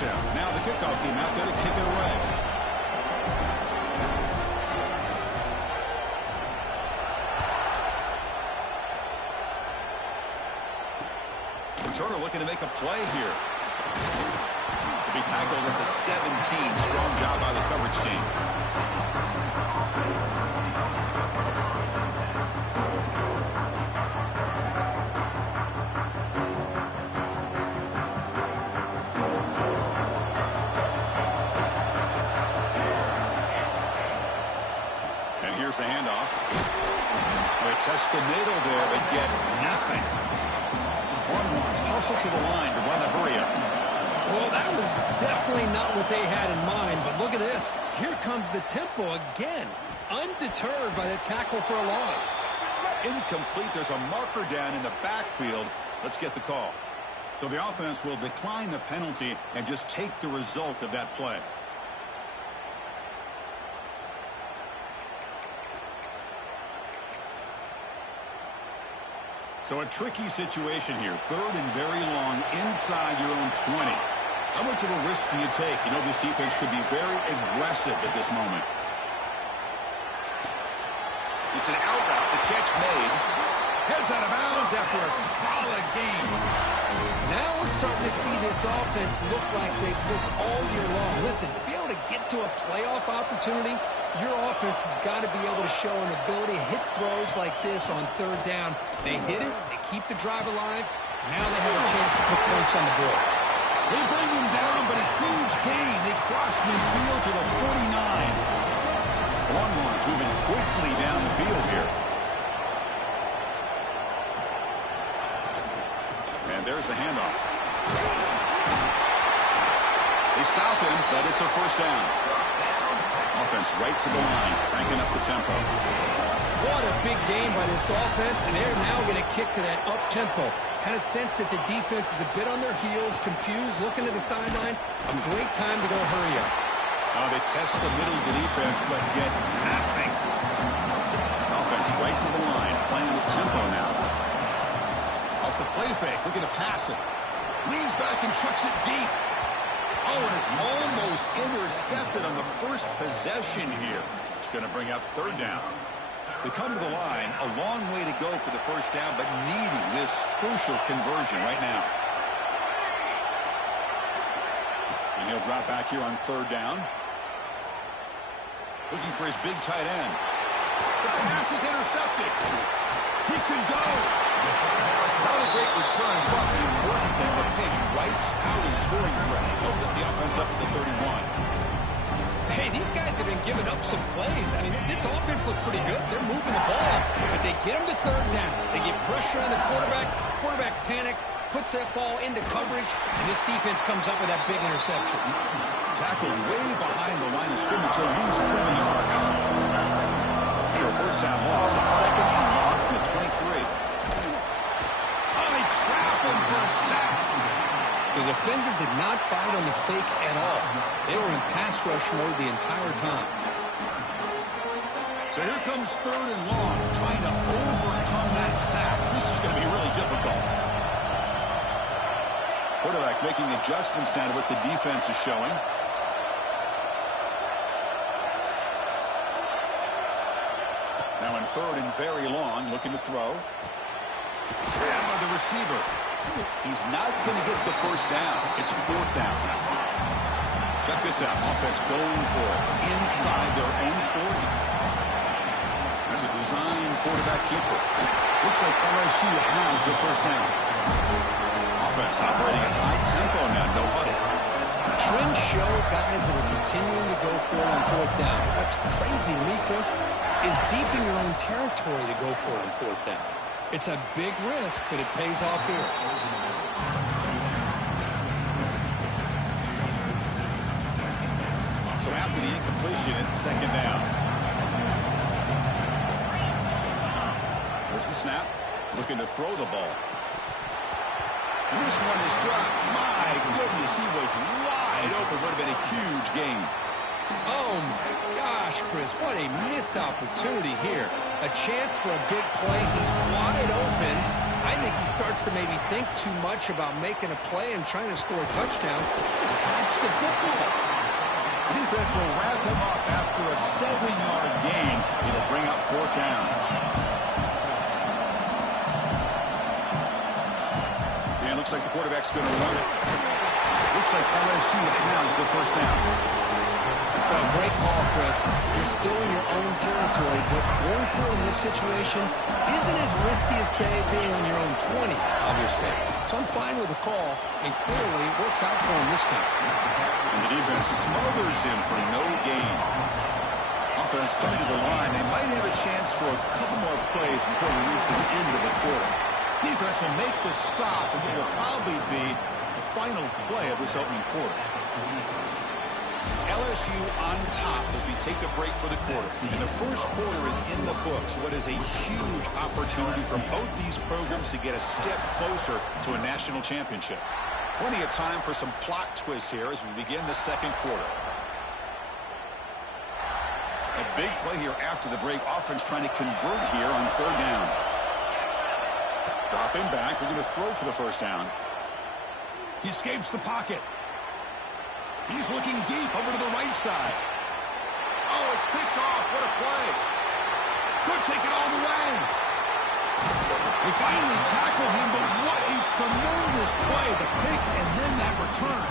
touchdown. Now the kickoff team out there to kick it away. Returner looking to make a play here. To be tackled at the 17. Strong job by the coverage team. And here's the handoff. They test the middle there, but get nothing. Longhorns hustle to the line to run the hurry-up. Well, that was definitely not what they had in mind, but look at this. Here comes the tempo again, undeterred by the tackle for a loss. Incomplete. There's a marker down in the backfield. Let's get the call. So the offense will decline the penalty and just take the result of that play. So a tricky situation here. Third and very long inside your own 20. How much of a risk do you take? You know, this defense could be very aggressive at this moment. It's an out route. The catch made. Heads out of bounds after a solid game. Now we're starting to see this offense look like they've looked all year long. Listen, to be able to get to a playoff opportunity, your offense has got to be able to show an ability to hit throws like this on third down. They hit it. They keep the drive alive. Now they have a chance to put points on the board. They bring him down, but a huge gain. They cross midfield to the 49. Longhorns moving quickly down the field here. And there's the handoff. They stop him, but it's a first down. Offense right to the line, cranking up the tempo. What a big game by this offense, and they're now going to kick to that up-tempo. Kind of sense that the defense is a bit on their heels, confused, looking to the sidelines. A great time to go hurry up. They test the middle of the defense, but get nothing. Offense right to the line, playing with tempo now. Off the play fake, looking to pass it. Leans back and chucks it deep. Oh, and it's almost intercepted on the first possession here. It's going to bring up third down. They come to the line, a long way to go for the first down, but needing this crucial conversion right now. And he'll drop back here on third down. Looking for his big tight end. The pass is intercepted. He could go. Not a great return, but the important thing, the pick wipes out his scoring threat. He'll set the offense up at the 31. Hey, these guys have been giving up some plays. I mean, this offense looked pretty good. They're moving the ball, but they get them to third down. They get pressure on the quarterback. Quarterback panics, puts that ball into coverage, and this defense comes up with that big interception. Tackled way behind the line of scrimmage. He'll lose 7 yards. For a first down loss, it's second and long from the 23. Oh, they trapped him for a sack. The defender did not bite on the fake at all. They were in pass rush mode the entire time. So here comes third and long, trying to overcome that sack. This is going to be really difficult. Quarterback making adjustments down to what the defense is showing. Now in third and very long, looking to throw. And by the receiver. He's not going to get the first down. It's fourth down now. Check this out. Offense going for it inside their own 40. As a design quarterback keeper. Looks like LSU has the first down. Offense operating at high tempo now. No huddle. Trends show guys that are continuing to go for it on fourth down. What's crazy to me, Chris, is deep in your own territory to go for it on fourth down. It's a big risk, but it pays off here. So after the incompletion, it's second down. There's the snap. Looking to throw the ball. And this one is dropped. My goodness, he was wide open. Would have been a huge gain. Oh, my gosh, Chris, what a missed opportunity here. A chance for a big play. He's wide open, I think he starts to maybe think too much about making a play and trying to score a touchdown. Just drops the football. The defense will wrap him up after a 7-yard gain. It'll bring up 4th down. And it looks like the quarterback's going to run it. Looks like LSU has the 1st down. Well, great call, Chris. You're still in your own territory, but going for it in this situation isn't as risky as, say, being on your own 20, obviously. So I'm fine with the call, and clearly it works out for him this time. And the defense smothers him for no gain. Offense coming to the line. They might have a chance for a couple more plays before we reach the end of the quarter. Defense will make the stop, and it will probably be the final play of this opening quarter. It's LSU on top as we take a break for the quarter. And the first quarter is in the books. What is a huge opportunity for both these programs to get a step closer to a national championship. Plenty of time for some plot twists here as we begin the second quarter. A big play here after the break. Offense trying to convert here on 3rd down. Dropping back. We're going to throw for the 1st down. He escapes the pocket. He's looking deep over to the right side. Oh, it's picked off. What a play. Could take it all the way. They finally tackle him, but what a tremendous play. The pick and then that return.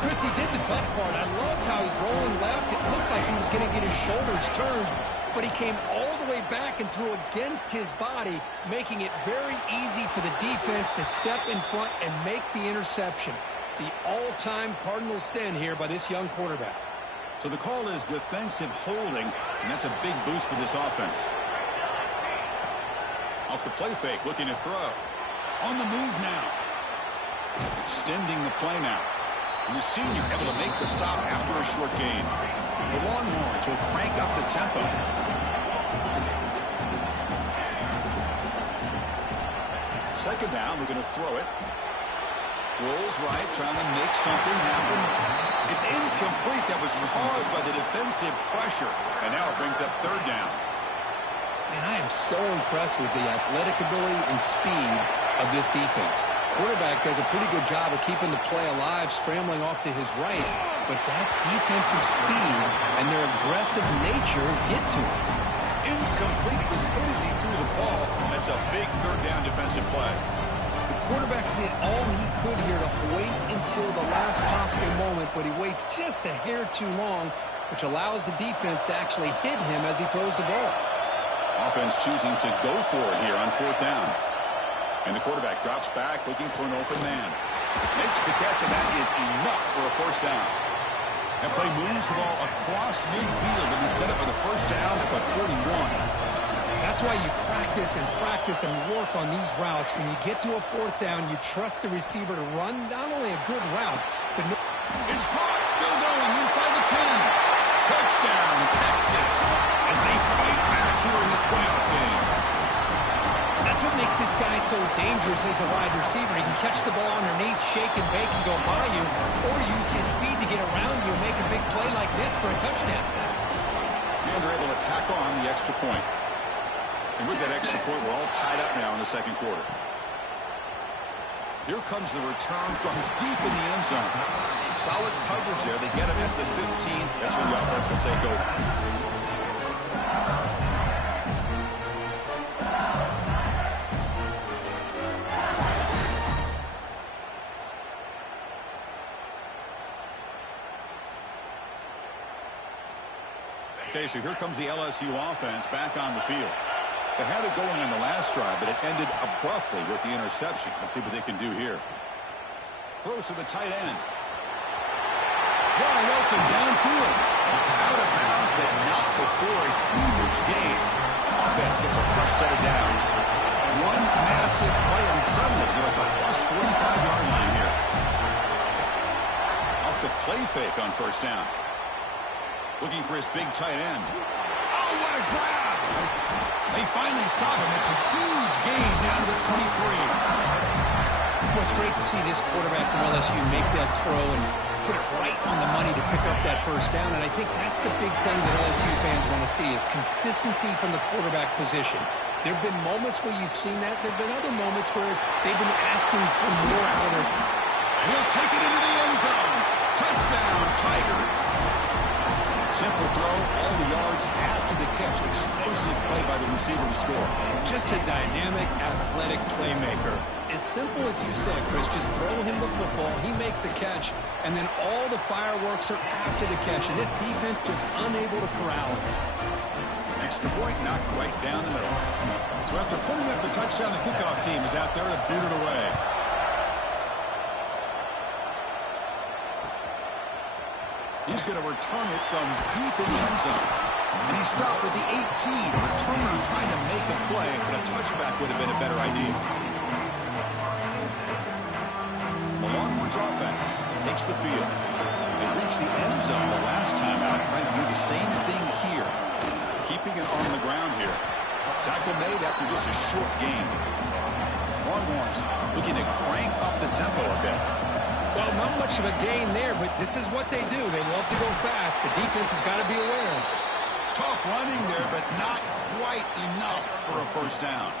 Chris, he did the tough part. I loved how he's rolling left. It looked like he was going to get his shoulders turned, but he came all the way back and threw against his body, making it very easy for the defense to step in front and make the interception. The all-time Cardinal sin here by this young quarterback. So the call is defensive holding, and that's a big boost for this offense. Off the play fake, looking to throw. On the move now. Extending the play now. And the senior able to make the stop after a short gain. The Longhorns will crank up the tempo. Second down, we're going to throw it. Rolls right, trying to make something happen. It's incomplete. That was caused by the defensive pressure. And now it brings up 3rd down. Man, I am so impressed with the athletic ability and speed of this defense. Quarterback does a pretty good job of keeping the play alive, scrambling off to his right. But that defensive speed and their aggressive nature get to him. Incomplete. It was hit as he threw the ball. That's a big 3rd down defensive play. Quarterback did all he could here to wait until the last possible moment, but he waits just a hair too long, which allows the defense to actually hit him as he throws the ball. Offense choosing to go for it here on 4th down. And the quarterback drops back looking for an open man. Makes the catch, and that is enough for a 1st down. That play moves the ball across midfield, and he set up for the 1st down at the 41. That's why you practice and work on these routes. When you get to a 4th down, you trust the receiver to run not only a good route, but it's caught, still going inside the 10. Touchdown, Texas, as they fight back here in this playoff game. That's what makes this guy so dangerous as a wide receiver. He can catch the ball underneath, shake and bake, and go by you, or use his speed to get around you and make a big play like this for a touchdown. And they're able to tack on the extra point. And with that extra point, we're all tied up now in the second quarter. Here comes the return from deep in the end zone. Solid coverage there. They get him at the 15. That's where the offense will take over. Okay, so here comes the LSU offense back on the field. They had it going on the last drive, but it ended abruptly with the interception. Let's see what they can do here. Throws to the tight end. Wide open downfield. Out of bounds, but not before a huge gain. Offense gets a fresh set of downs. One massive play, and suddenly they're at the plus 45-yard line here. Off the play fake on 1st down. Looking for his big tight end. Oh, what a grab! They finally stop him. It's a huge gain down to the 23. Well, it's great to see this quarterback from LSU make that throw and put it right on the money to pick up that 1st down. And I think that's the big thing that LSU fans want to see is consistency from the quarterback position. There have been moments where you've seen that. There have been other moments where they've been asking for more out of their... And he'll take it into the end zone. Touchdown, Tigers. Simple throw, all the yards after the catch. Explosive play by the receiver to score. Just a dynamic, athletic playmaker. As simple as you said, Chris, just throw him the football, he makes a catch, and then all the fireworks are after the catch. And this defense just unable to corral him. Extra point knocked right down the middle. So after putting up the touchdown, the kickoff team is out there to boot it away. He's going to return it from deep in the end zone. And he stopped at the 18. Returner trying to make a play, but a touchback would have been a better idea. The Longhorns offense takes the field. They reached the end zone the last time out, trying to do the same thing here. Keeping it on the ground here. Tackle made after just a short gain. Longhorns looking to crank up the tempo a bit. Well, not much of a gain there, but this is what they do. They love to go fast. The defense has got to be aware. Tough running there, but not quite enough for a first down.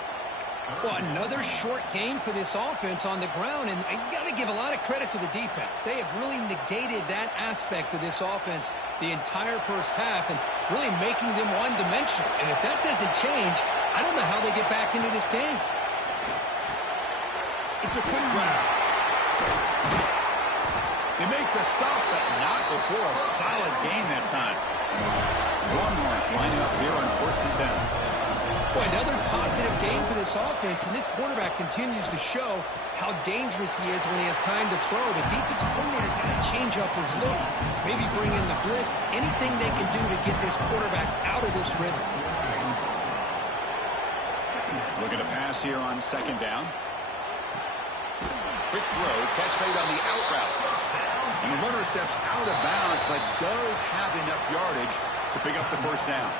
Well, another short gain for this offense on the ground, and you got to give a lot of credit to the defense. They have really negated that aspect of this offense the entire first half and really making them one-dimensional. And if that doesn't change, I don't know how they get back into this game. It's a quick grab. They make the stop, but not before a solid gain that time. Longhorns lining up here on 1st and 10. Boy, another positive game for this offense, and this quarterback continues to show how dangerous he is when he has time to throw. The defensive coordinator's got to change up his looks, maybe bring in the blitz, anything they can do to get this quarterback out of this rhythm. Looking to pass here on 2nd down. Quick throw, catch made on the out route. And the runner steps out of bounds, but does have enough yardage to pick up the first down.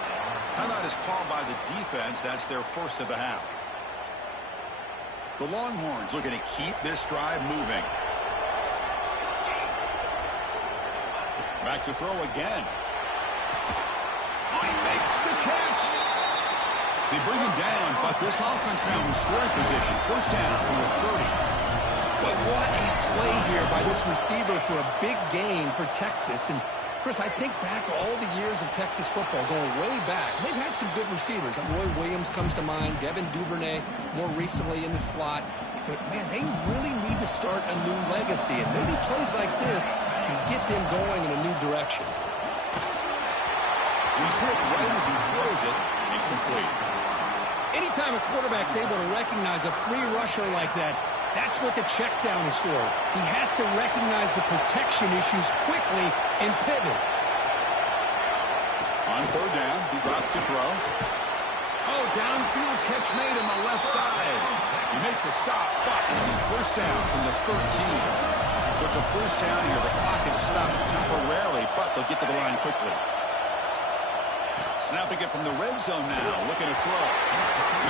Timeout is called by the defense. That's their first of the half. The Longhorns looking to keep this drive moving. Back to throw again. He makes the catch. They bring him down, but this offense now in scoring position. First down from the 30. But what a play here by this receiver for a big gain for Texas. And, Chris, I think back all the years of Texas football, going way back. They've had some good receivers. Roy Williams comes to mind, Devin Duvernay more recently in the slot. But, man, they really need to start a new legacy. And maybe plays like this can get them going in a new direction. He's hit right as he throws it. Incomplete. Anytime a quarterback's able to recognize a free rusher like that, that's what the check down is for. He has to recognize the protection issues quickly and pivot. On 3rd down, he drops to throw. Oh, downfield catch made on the left side. You make the stop, but first down from the 13. So it's a first down here. The clock is stopped temporarily, but they'll get to the line quickly. Snapping it from the red zone now, looking to throw.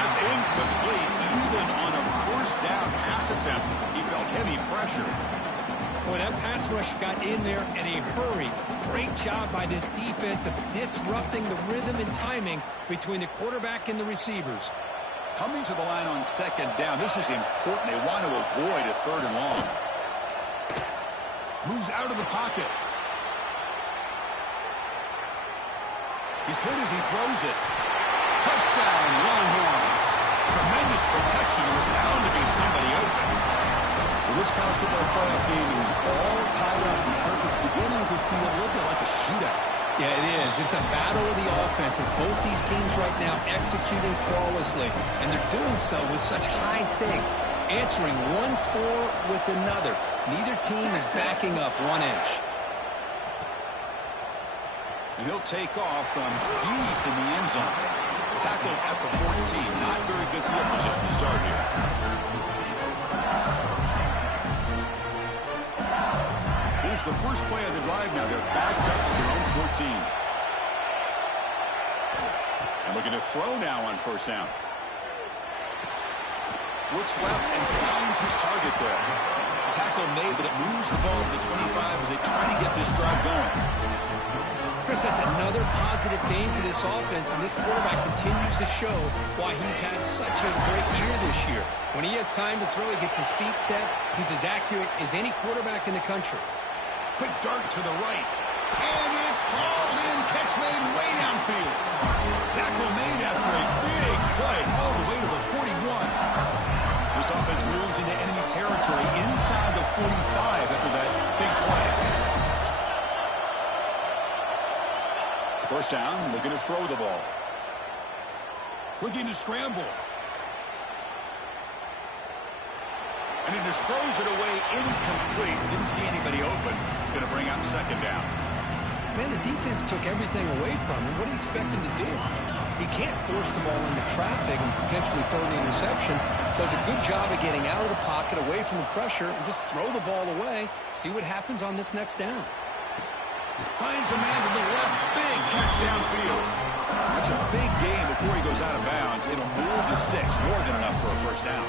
That's incomplete, even on a first down pass attempt. He felt heavy pressure. Boy, that pass rush got in there in a hurry. Great job by this defense of disrupting the rhythm and timing between the quarterback and the receivers. Coming to the line on 2nd down, this is important. They want to avoid a 3rd and long. Moves out of the pocket. He's hit as he throws it. Touchdown, Longhorns. Tremendous protection. There was bound to be somebody open. Well, this college football playoff game is all tied up. It's beginning to feel a little bit like a shootout. Yeah, it is. It's a battle of the offenses. Both these teams right now executing flawlessly, and they're doing so with such high stakes, answering one score with another. Neither team is backing up 1 inch. And he'll take off from deep in the end zone. Tackled at the 14. Not very good field position to start here. Here's the first play of the drive now. They're backed up with their own 14. And looking to throw now on 1st down. Looks left and finds his target there. Tackle made, but it moves the ball to the 25 as they try to get this drive going. Chris, Chris, that's another positive game for this offense, and this quarterback continues to show why he's had such a great year this year. When he has time to throw, he gets his feet set. He's as accurate as any quarterback in the country. Quick dart to the right. And it's hauled in. Catch made way downfield. Tackle made after a big play all the way to the 41. This offense moves into enemy territory inside the 45 after that big play. First down, looking to throw the ball. Looking to scramble. And he just throws it away incomplete. Didn't see anybody open. He's going to bring up second down. Man, the defense took everything away from him. What do you expect him to do? He can't force the ball into traffic and potentially throw the interception. Does a good job of getting out of the pocket, away from the pressure, and just throw the ball away. See what happens on this next down. Finds a man to the left. Big catch downfield. That's a big gain before he goes out of bounds. It'll move the sticks. More than enough for a first down.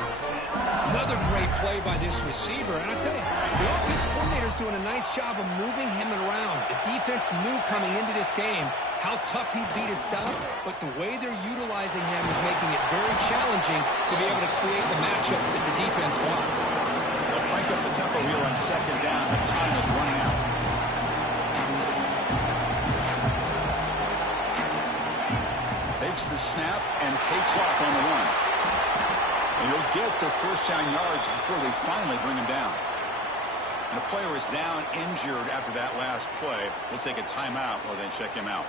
Another great play by this receiver. And I tell you, the offense coordinator's doing a nice job of moving him around. The defense knew coming into this game how tough he'd be to stop, but the way they're utilizing him is making it very challenging to be able to create the matchups that the defense wants. They'll crank up the tempo here on second down. The time is running out. Takes the snap and takes off on the run. And he'll get the first down yards before they finally bring him down. And the player is down injured after that last play. We'll take a timeout or then check him out.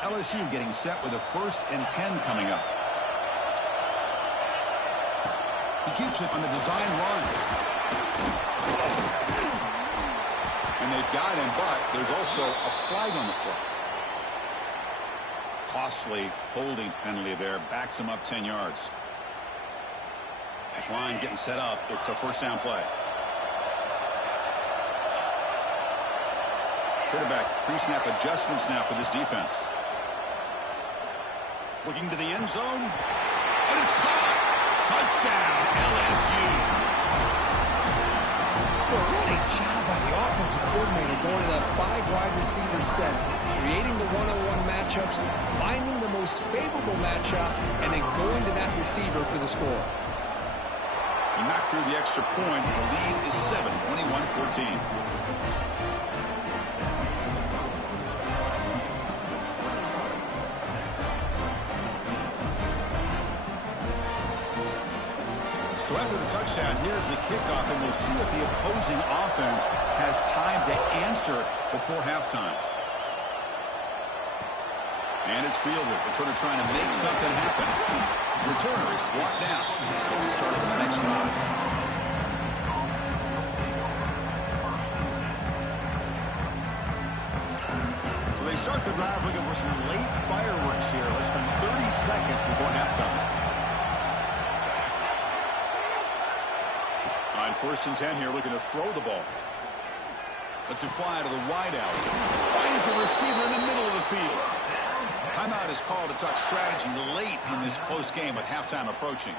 LSU getting set with a 1st and 10 coming up. He keeps it on the design run. And they've got him, but there's also a flag on the play. Costly holding penalty there. Backs him up 10 yards. This line getting set up. It's a first down play. Quarterback pre-snap adjustments now for this defense. Looking to the end zone. And it's caught. Touchdown, LSU. Well, what a job by the offensive coordinator going to that 5-wide receiver set, creating the one-on-one matchups, finding the most favorable matchup, and then going to that receiver for the score. He knocked through the extra point. The lead is 7, 21-14. So after the touchdown, here's the kickoff, and we'll see if the opposing offense has time to answer before halftime. And it's fielded. Returner trying to make something happen. Returner is brought down. Let's start with the next drive. So they start the drive looking for some late fireworks here. Less than 30 seconds before halftime. On 1st and 10 here, looking to throw the ball. Lets it fly to the wideout. Finds a receiver in the middle of the field. Timeout is called to talk strategy late in this close game with halftime approaching.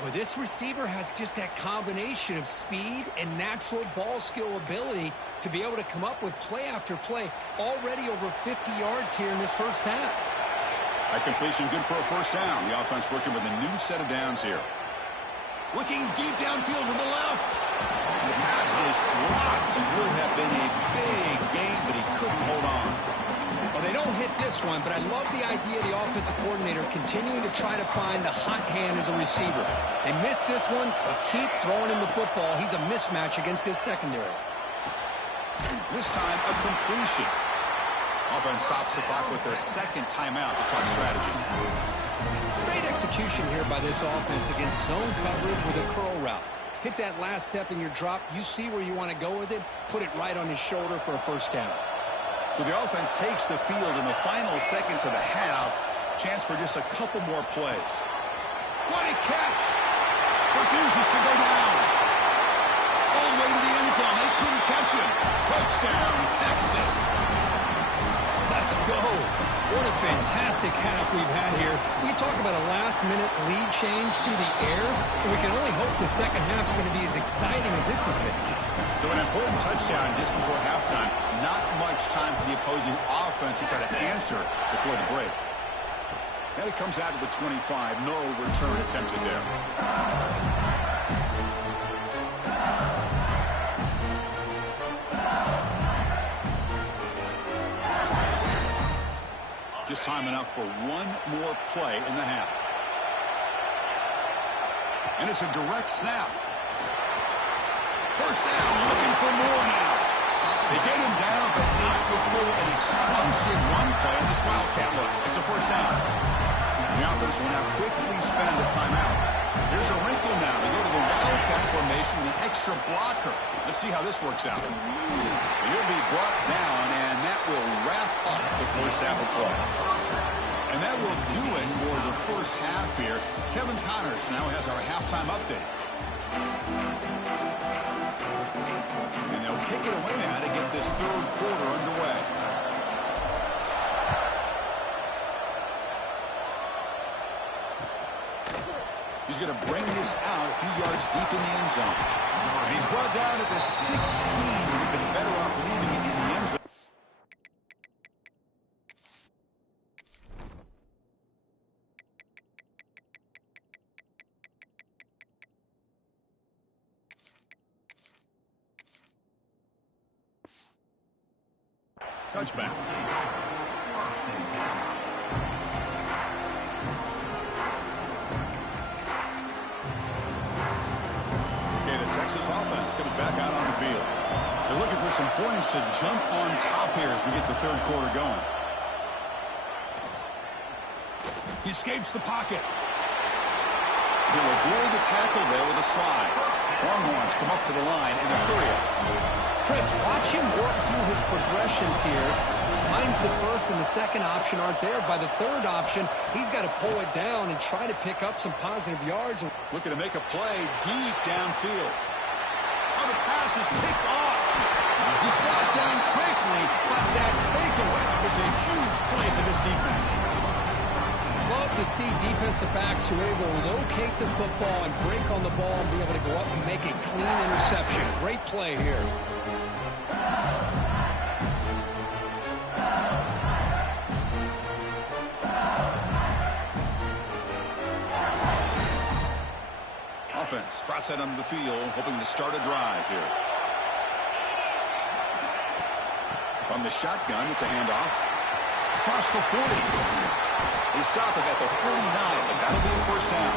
Well, this receiver has just that combination of speed and natural ball skill ability to be able to come up with play after play. Already over 50 yards here in this first half. That completion good for a first down. The offense working with a new set of downs here. Looking deep downfield to the left. And the pass is dropped. Would have been a big gain, but he couldn't hold on. Well, they don't hit this one, but I love the idea of the offensive coordinator continuing to try to find the hot hand as a receiver. They missed this one, but keep throwing him the football. He's a mismatch against this secondary. This time, a completion. Offense stops the clock with their second timeout to talk strategy. Great execution here by this offense against zone coverage with a curl route. Hit that last step in your drop. You see where you want to go with it. Put it right on his shoulder for a first down. So the offense takes the field in the final seconds of the half. Chance for just a couple more plays. What a catch! Refuses to go down. All the way to the end zone. They couldn't catch him. Touchdown, Texas. Let's go. What a fantastic half we've had here. We talk about a last-minute lead change through the air, and we can only hope the second half's going to be as exciting as this has been. So an important touchdown just before halftime. Not much time for the opposing offense to try to answer before the break. And it comes out to the 25. No return attempted there. Just time enough for one more play in the half. And it's a direct snap. First down, looking for more now. They get him down, but not before an explosive run play on this Wildcat look. It's a first down. The offense will now quickly spend a timeout. Here's a wrinkle now. They go to the Wildcat formation with an extra blocker. Let's see how this works out. He'll be brought down, and that will wrap up the first half of play. And that will do it for the first half here. Kevin Connors now has our halftime update. And they'll kick it away now to get this third quarter underway. He's going to bring this out a few yards deep in the end zone. And he's brought down at the 16. We've been better off leaving it in the end zone. Touchback. Texas offense comes back out on the field. They're looking for some points to jump on top here as we get the third quarter going. He escapes the pocket. He'll avoid the tackle there with a slide. Longhorns come up to the line in a hurry. Chris, watch him work through his progressions here. Finds the first and the second option aren't there. By the third option, he's got to pull it down and try to pick up some positive yards. Looking to make a play deep downfield. Oh, the pass is picked off. He's brought down quickly, but that takeaway is a huge play for this defense. Love to see defensive backs who are able to locate the football and break on the ball and be able to go up and make a clean interception. Great play here. Offense trots that onto the field, hoping to start a drive here. From the shotgun, it's a handoff. Across the 40. They stop it at the 49, but that'll be a first down.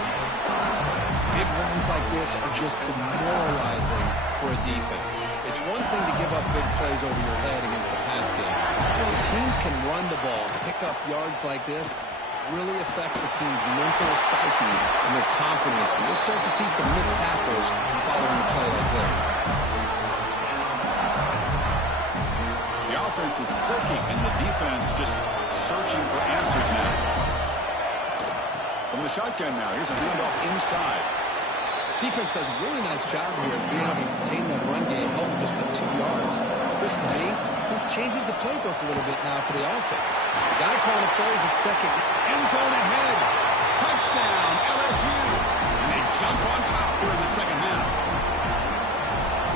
Big runs like this are just demoralizing for a defense. It's one thing to give up big plays over your head against the pass game. When teams can run the ball, pick up yards like this, really affects a team's mental psyche and their confidence. And we'll start to see some missed tackles following a play like this. The offense is clicking, and the defense just searching for answers now. From the shotgun now, here's a handoff inside. Defense does a really nice job here of being able to contain that run game, help just put 2 yards. Chris, to me, this changes the playbook a little bit now for the offense. The guy calling the plays at second. End zone ahead. Touchdown, LSU. And they jump on top here in the second half.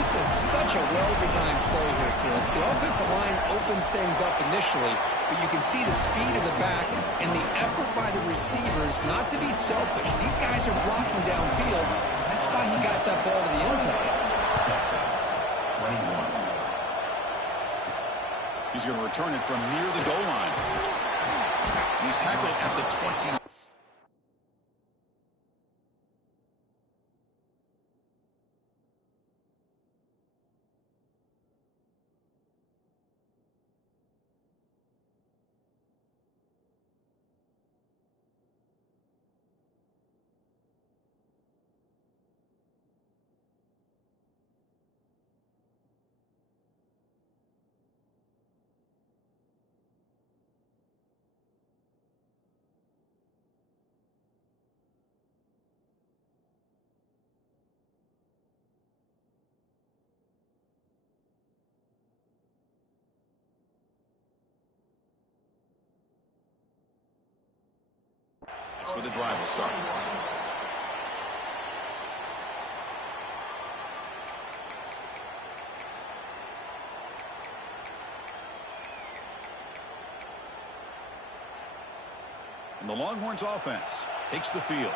This is such a well-designed play here, Chris. The offensive line opens things up initially, but you can see the speed of the back and the effort by the receivers not to be selfish. These guys are blocking downfield. That's why he got that ball to the end zone. He's going to return it from near the goal line. He's tackled at the 20. That's where the drive will start. And the Longhorns offense takes the field.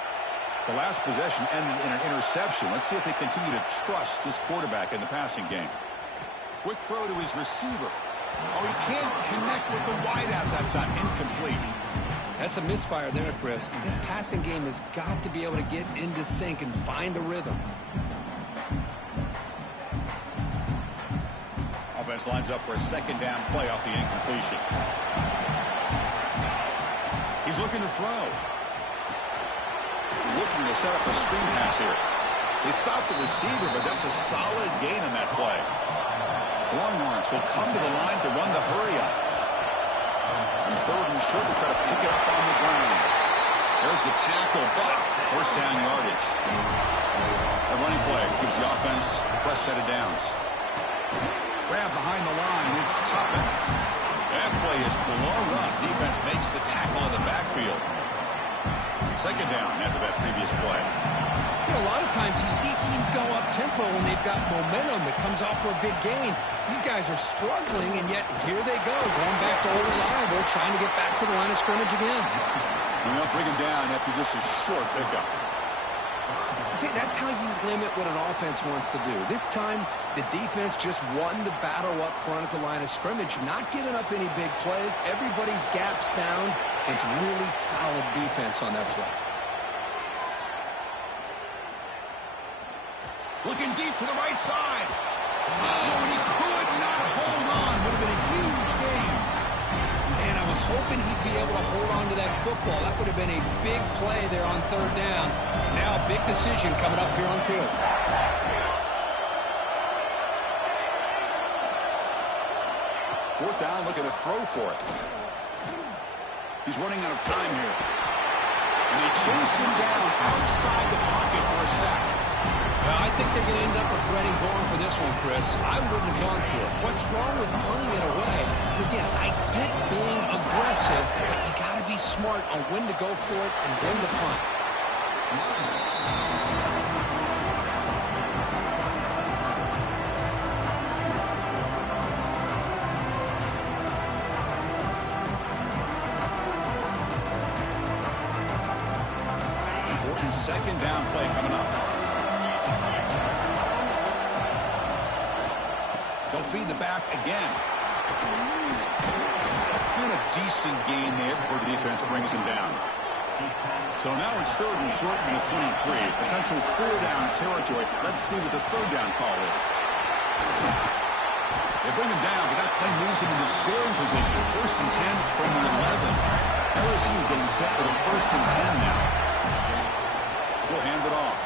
The last possession ended in an interception. Let's see if they continue to trust this quarterback in the passing game. Quick throw to his receiver. Oh, he can't connect with the wideout that time. Incomplete. That's a misfire there, Chris. This passing game has got to be able to get into sync and find a rhythm. Offense lines up for a second down play off the incompletion. He's looking to throw. Looking to set up a screen pass here. They stop the receiver, but that's a solid gain on that play. Longhorns will come to the line to run the hurry up. And third and short to try to pick it up on the ground. There's the tackle, but first down yardage. A running play gives the offense a fresh set of downs. Grab behind the line. It's Toppins. That play is blown up. Defense makes the tackle in the backfield. Second down after that previous play. A lot of times you see teams go up-tempo when they've got momentum. It comes off for a big gain. These guys are struggling, and yet here they go, going back to old reliable, trying to get back to the line of scrimmage again. And they'll bring him down after just a short pickup. See, that's how you limit what an offense wants to do. This time, the defense just won the battle up front at the line of scrimmage, not giving up any big plays. Everybody's gap sound. It's really solid defense on that play. Looking deep to the right side. Oh, and he could not hold on. Would have been a huge gain. And I was hoping he'd be able to hold on to that football. That would have been a big play there on third down. Now a big decision coming up here on fourth. Fourth down, looking to throw for it. He's running out of time here. And they chase him down outside the pocket for a sack. Well, I think they're going to end up regretting going for this one, Chris. I wouldn't have gone for it. What's wrong with punting it away? And again, I get being aggressive, but you got to be smart on when to go for it and when to punt. Important second down play coming up. They'll feed the back again. And a decent gain there before the defense brings him down. So now it's third and short from the 23. Potential four-down territory. Let's see what the third down call is. They bring him down, but that play moves him into scoring position. First and 10 from the 11. LSU getting set for the first and 10 now. We'll hand it off.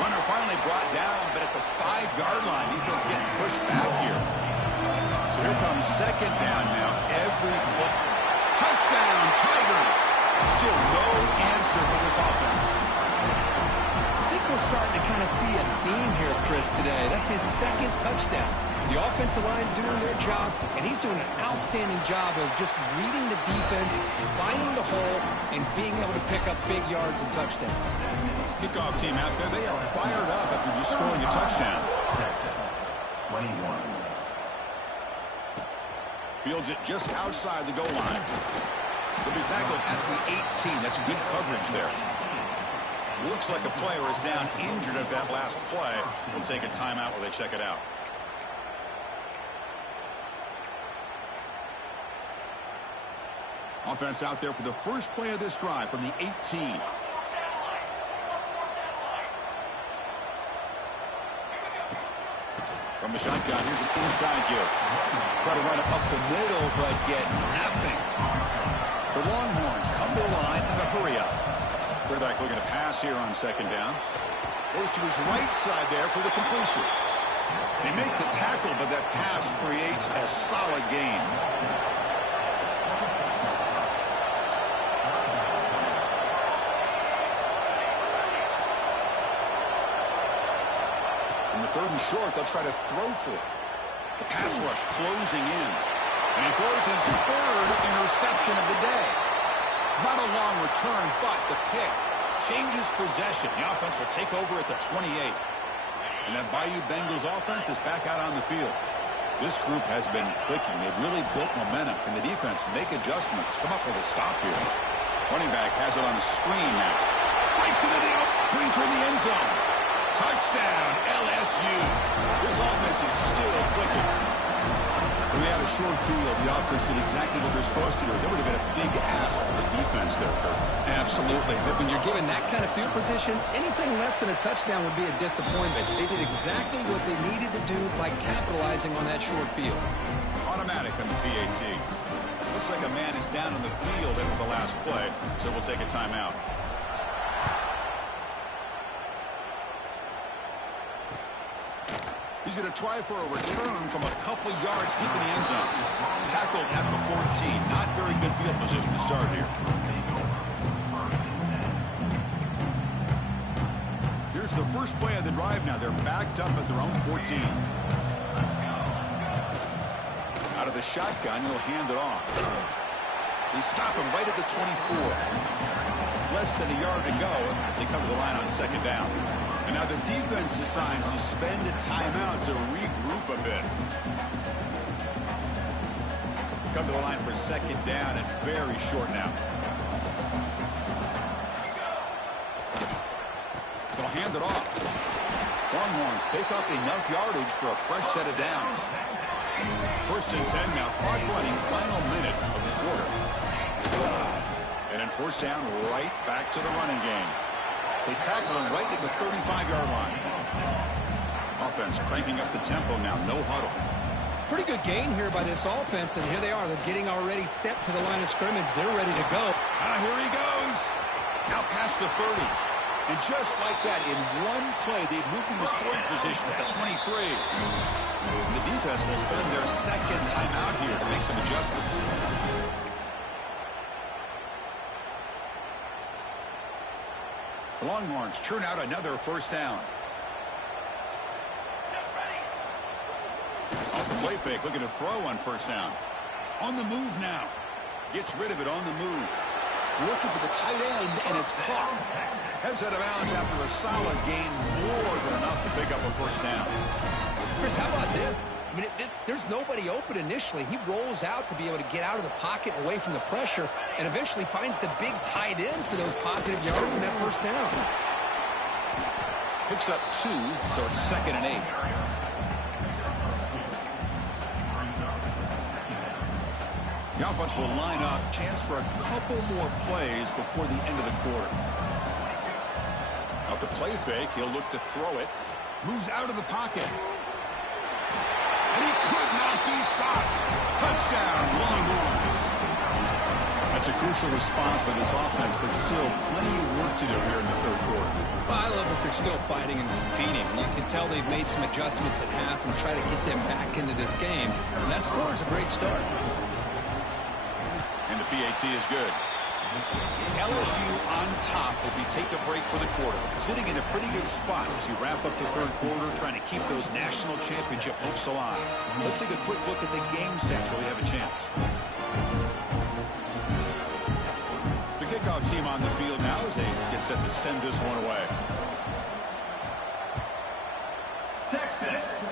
Runner finally brought down, but at the 5-yard line, defense getting pushed back here. So here comes second down now. Every play. Touchdown, Tigers! Still no answer for this offense. I think we're starting to kind of see a theme here, Chris, today. That's his second touchdown. The offensive line doing their job, and he's doing an outstanding job of just reading the defense, finding the hole, and being able to pick up big yards and touchdowns. Kickoff team out there, they are fired up after just scoring a touchdown. Texas, 21. Fields it just outside the goal line. He'll be tackled at the 18. That's good coverage there. Looks like a player is down injured at that last play. We'll take a timeout while they check it out. Offense out there for the first play of this drive from the 18. From the shotgun, here's an inside give. Try to run it up the middle, but get nothing. The Longhorns come to the line in a hurry up. Quarterback looking to pass here on second down. Goes to his right side there for the completion. They make the tackle, but that pass creates a solid gain. Third and short, they'll try to throw for it. The pass rush closing in. And he throws his third interception of the day. Not a long return, but the pick changes possession. The offense will take over at the 28. And that Bayou Bengals offense is back out on the field. This group has been clicking. They've really built momentum. Can the defense make adjustments? Come up with a stop here. Running back has it on the screen now. Breaks into the open toward the end zone. Touchdown, LSU. This offense is still clicking. If we had a short field, the offense did exactly what they're supposed to do. There would have been a big ask for the defense there, Kurt. Absolutely. But when you're given that kind of field position, anything less than a touchdown would be a disappointment. They did exactly what they needed to do by capitalizing on that short field. Automatic on the PAT. Looks like a man is down on the field after the last play, so we'll take a timeout. He's going to try for a return from a couple yards deep in the end zone. Tackled at the 14. Not very good field position to start here. Here's the first play of the drive now. They're backed up at their own 14. Out of the shotgun, he'll hand it off. They stop him right at the 24. Less than a yard to go as they come to the line on second down. And now the defense decides to spend a timeout to regroup a bit. Come to the line for second down and very short now. They'll hand it off. Longhorns pick up enough yardage for a fresh set of downs. First and 10 now. Clock running, final minute of the quarter. And then first down, right back to the running game. They tackle him right at the 35-yard line. Offense cranking up the tempo now. No huddle. Pretty good gain here by this offense, and here they are. They're getting already set to the line of scrimmage. They're ready to go. Here he goes. Now past the 30. And just like that, in one play, they've moved into scoring position at the 23. The defense will spend their second timeout here to make some adjustments. The Longhorns churn out another first down. Off the play fake, looking to throw on first down. On the move now. Gets rid of it on the move. Looking for the tight end, and it's caught. Heads out of bounds after a solid gain, more than enough to pick up a first down. Chris, how about this? I mean, there's nobody open initially. He rolls out to be able to get out of the pocket away from the pressure and eventually finds the big tight end for those positive yards in that first down. Picks up 2, so it's second and 8. The offense will line up. Chance for a couple more plays before the end of the quarter. Off the play fake, he'll look to throw it. Moves out of the pocket. And he could not be stopped. Touchdown, Longhorns. That's a crucial response by this offense, but still plenty of work to do here in the third quarter. Well, I love that they're still fighting and competing. You can tell they've made some adjustments at half and try to get them back into this game. And that score is a great start. And the PAT is good. It's LSU on top as we take a break for the quarter. Sitting in a pretty good spot as you wrap up the third quarter, trying to keep those national championship hopes alive. Let's take a quick look at the game sets where we have a chance. The kickoff team on the field now as they get set to send this one away. Texas.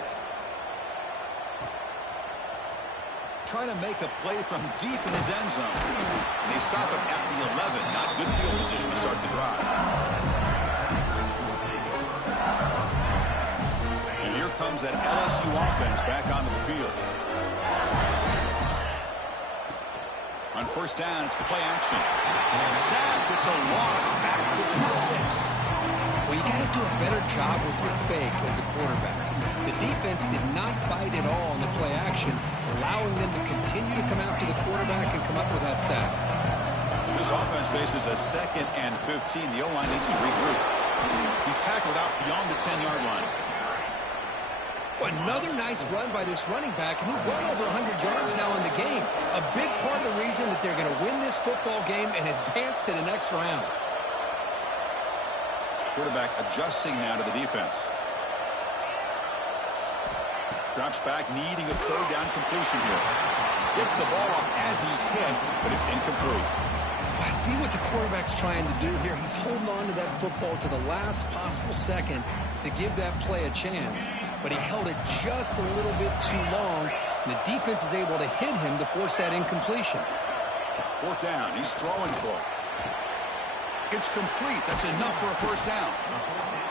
Trying to make a play from deep in his end zone. And they stop him at the 11. Not good field position to start the drive. And here comes that LSU offense back onto the field. On first down, it's play action. Sacked, it's a loss back to the 6. Well, you got to do a better job with your fake as the quarterback. The defense did not bite at all on the play action, allowing them to continue to come after the quarterback and come up with that sack. This offense faces a second and 15. The O-line needs to regroup. He's tackled out beyond the 10-yard line. Well, another nice run by this running back. He's well over 100 yards now in the game. A big part of the reason that they're going to win this football game and advance to the next round. Quarterback adjusting now to the defense. Drops back, needing a third down completion here. Gets the ball off as he's hit, but it's incomplete. I see what the quarterback's trying to do here. He's holding on to that football to the last possible second to give that play a chance. But he held it just a little bit too long, and the defense is able to hit him to force that incompletion. Fourth down. He's throwing for it. It's complete. That's enough for a first down.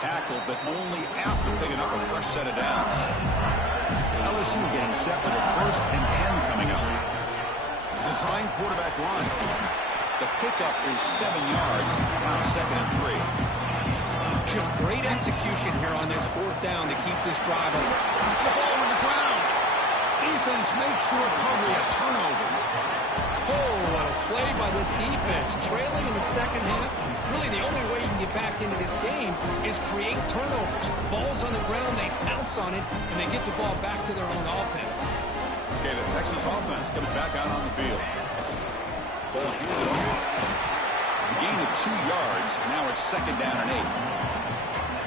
Tackled, but only after picking up a fresh set of downs. LSU getting set with a 1st and 10 coming up. Design quarterback run. The pickup is 7 yards. Now 2nd and 3. Just great execution here on this 4th down to keep this drive alive. The ball on the ground. Defense makes the recovery a turnover. Oh, what a play by this defense. Trailing in the 2nd half. Really, the only way you can get back into this game is create turnovers. Ball's on the ground, they pounce on it, and they get the ball back to their own offense. Okay, the Texas offense comes back out on the field. Ball handed off. Gain of 2 yards. Now it's 2nd down and 8.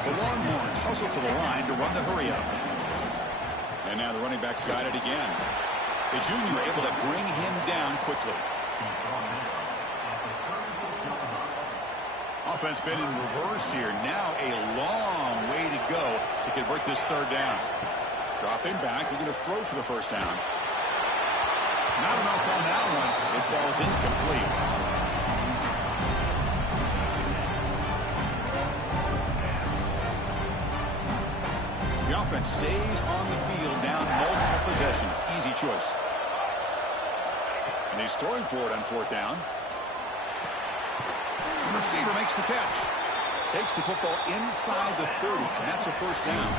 The Longhorns hustle to the line to run the hurry up. And now the running back's got it again. The junior able to bring him down quickly. Offense been in reverse here. Now a long way to go to convert this 3rd down. Dropping back. We're going to throw for the first down. Not enough on that one. It falls incomplete. The offense stays on the field down multiple possessions. Easy choice. And he's throwing for it on 4th down. The receiver makes the catch. Takes the football inside the 30, and that's a first down.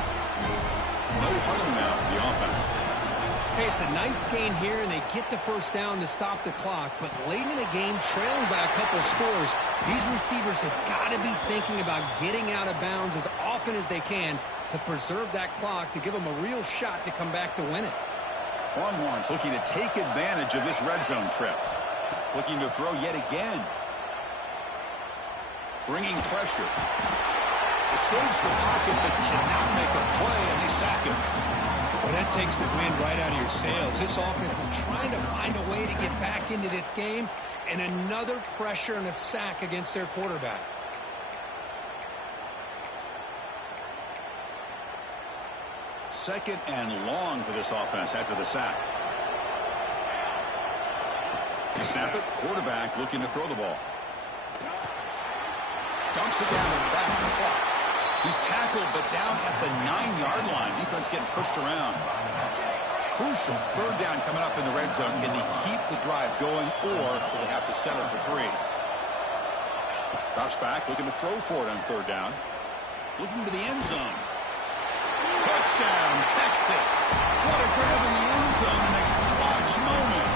No huddle now for the offense. Hey, it's a nice gain here, and they get the first down to stop the clock. But late in the game, trailing by a couple scores, these receivers have got to be thinking about getting out of bounds as often as they can to preserve that clock, to give them a real shot to come back to win it. Longhorns looking to take advantage of this red zone trip. Looking to throw yet again. Bringing pressure. Escapes the pocket, but cannot make a play, and they sack him. Well, that takes the wind right out of your sails. This offense is trying to find a way to get back into this game, and another pressure and a sack against their quarterback. Second and long for this offense after the sack. They snap it. Quarterback looking to throw the ball. Dumps it down to the back of the clock. He's tackled, but down at the 9-yard line. Defense getting pushed around. Crucial 3rd down coming up in the red zone. Can they keep the drive going, or will they have to settle for 3? Drops back, looking to throw for it on 3rd down. Looking to the end zone. Touchdown, Texas. What a grab in the end zone in a clutch moment.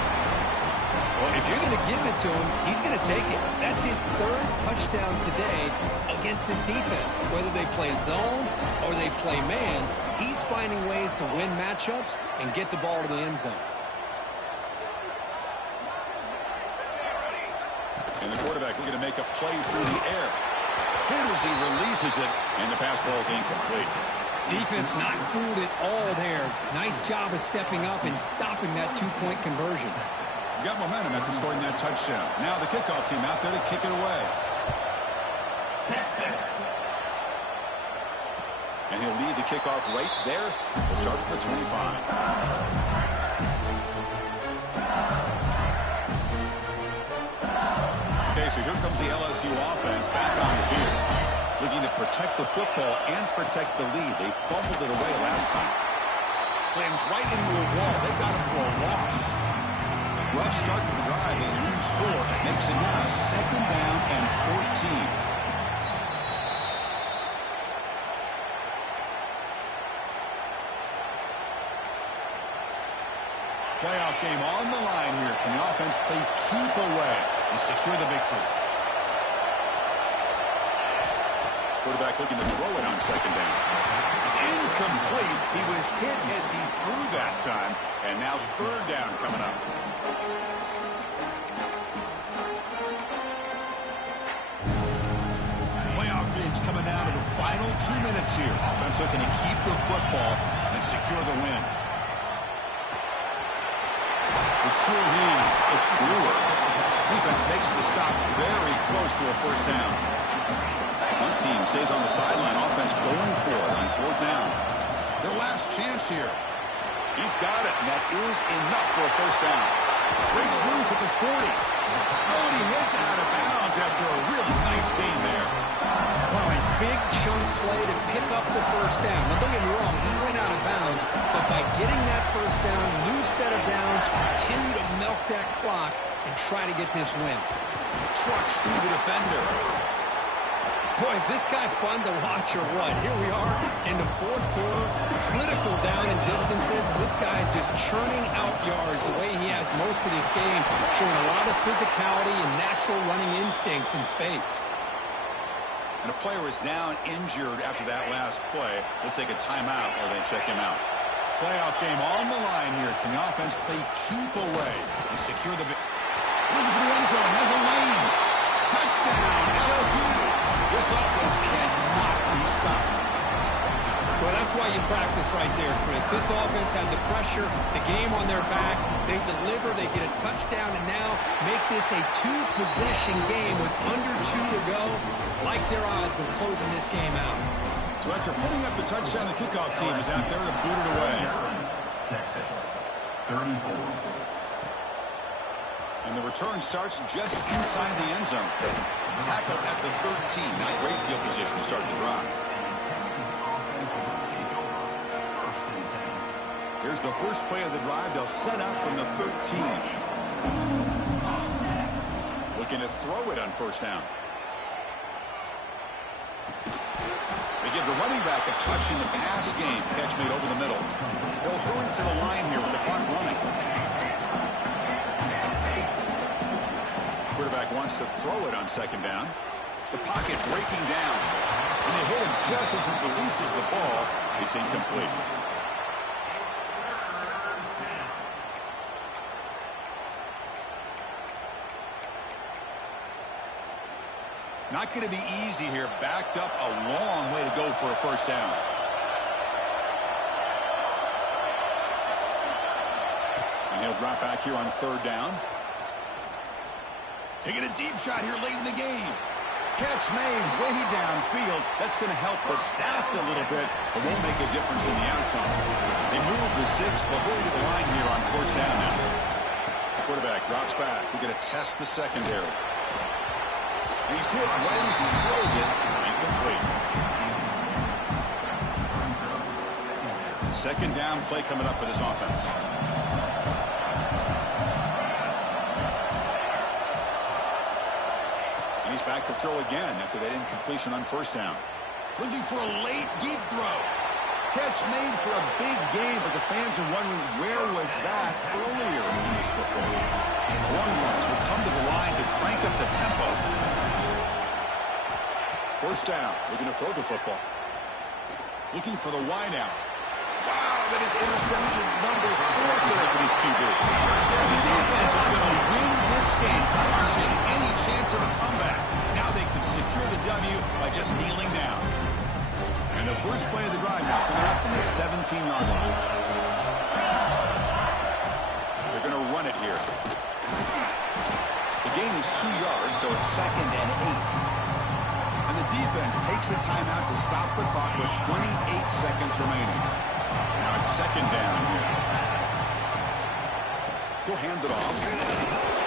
Well, if you're going to give it to him, he's going to take it. That's his 3rd touchdown today against this defense. Whether they play zone or they play man, he's finding ways to win matchups and get the ball to the end zone. And the quarterback looking to make a play through the air. Hit as he releases it, and the pass ball is incomplete. Defense not fooled at all there. Nice job of stepping up and stopping that 2-point conversion. Got momentum after scoring that touchdown. Now the kickoff team out there to kick it away. Texas. And he'll lead the kickoff right there. We'll start at the 25. Okay, so here comes the LSU offense back on the field. Looking to protect the football and protect the lead. They fumbled it away last time. Slams right into a wall. They got him for a loss. Rough start to the drive. They lose 4. Makes it now 2nd down and 14. Playoff game on the line here. Can the offense play keep away and secure the victory? Quarterback looking to throw it on 2nd down. It's incomplete. He was hit as he threw that time. And now 3rd down coming up. Playoff games coming down to the final 2 minutes here. Offense looking to keep the football and secure the win. With sure hands, it's Brewer. Defense makes the stop very close to a first down. One team stays on the sideline. Offense going for it on fourth down. Their last chance here. He's got it, and that is enough for a first down. Breaks loose at the 40. Oh, and he hits out of bounds after a really nice gain there. Wow, a big chunk play to pick up the first down. Now, don't get me wrong, he went out of bounds, but by getting that first down, new set of downs, continue to milk that clock and try to get this win. Trucks through the defender. Boy, is this guy fun to watch or what? Here we are in the fourth quarter, critical down and distances. This guy is just churning out yards the way he has most of this game, showing a lot of physicality and natural running instincts in space. And a player is down injured after that last play. Let's take a timeout or they check him out. Playoff game on the line here. Can the offense play keep away and secure the... Looking for the end zone. Has a lane. Touchdown, LSU. This offense cannot be stopped. Well, that's why you practice right there, Chris. This offense had the pressure, the game on their back. They deliver, they get a touchdown, and now make this a two-possession game with under 2 to go. Like their odds of closing this game out. So after putting up the touchdown, the kickoff team is out there to boot it away. Texas, 34. And the return starts just inside the end zone. Tackle at the 13. Not great field position to start the drive. Here's the first play of the drive. They'll set up from the 13. Looking to throw it on first down. They give the running back a touch in the pass game. Catch made over the middle. They'll hurry to the line here with the clock running. Quarterback wants to throw it on second down. The pocket breaking down. And they hit him just as he releases the ball. It's incomplete. Not going to be easy here. Backed up a long way to go for a first down. And he'll drop back here on third down. Taking a deep shot here late in the game. Catch made way downfield. That's going to help the stats a little bit, but won't make a difference in the outcome. They move the 6. They'll hurry to the line here on first down now. The quarterback drops back. We're going to test the secondary. And he's hit right as he throws it. Incomplete. Second down play coming up for this offense. And he's back to throw again after that incompletion on first down. Looking for a late deep throw. Catch made for a big game, but the fans are wondering where was that earlier in this football game. Long ones will come to the line to crank up the tempo. First down, looking to throw the football. Looking for the wideout. Wow, that is interception number 4 today for this QB. The defense is going to win this game, crushing any chance of a comeback. Now they can secure the W by just kneeling down. And the first play of the drive now coming up from the 17-yard line. They're going to run it here. The gain is 2 yards, so it's 2nd and 8. And the defense takes a timeout to stop the clock with 28 seconds remaining. Now it's second down here. He'll hand it off.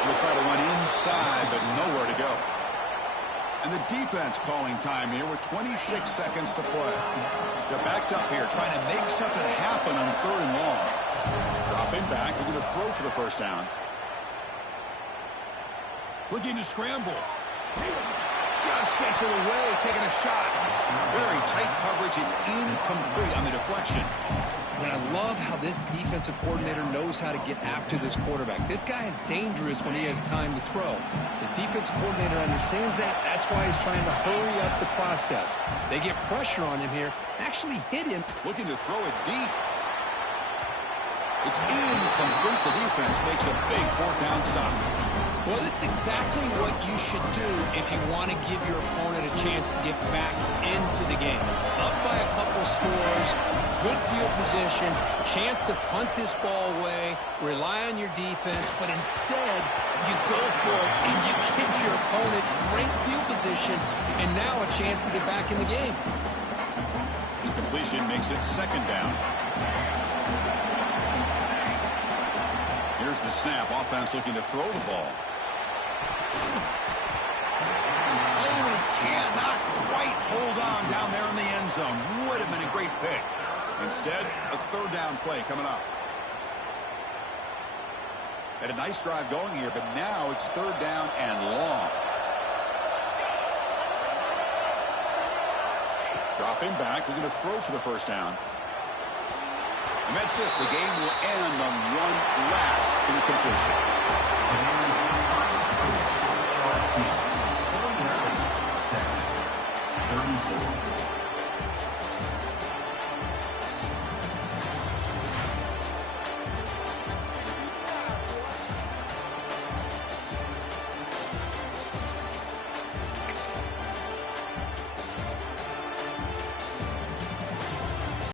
He'll try to run inside, but nowhere to go. And the defense calling time here with 26 seconds to play. They're backed up here, trying to make something happen on third and long. Dropping back, they're going to throw for the first down. Looking to scramble. Just gets it away, taking a shot. Very tight coverage. It's incomplete on the deflection. And I love how this defensive coordinator knows how to get after this quarterback. This guy is dangerous when he has time to throw. The defensive coordinator understands that. That's why he's trying to hurry up the process. They get pressure on him here, actually hit him. Looking to throw it deep. It's incomplete. The defense makes a big fourth down stop. Well, this is exactly what you should do if you want to give your opponent a chance to get back into the game. Up by a couple scores, good field position, chance to punt this ball away, rely on your defense, but instead you go for it and you give your opponent great field position and now a chance to get back in the game. Incompletion makes it second down. Here's the snap. Offense looking to throw the ball. Oh, he cannot quite hold on down there in the end zone. Would have been a great pick. Instead, a third down play coming up. Had a nice drive going here, but now it's third down and long. Dropping back, looking to throw for the first down. And that's it. The game will end on one last incompletion.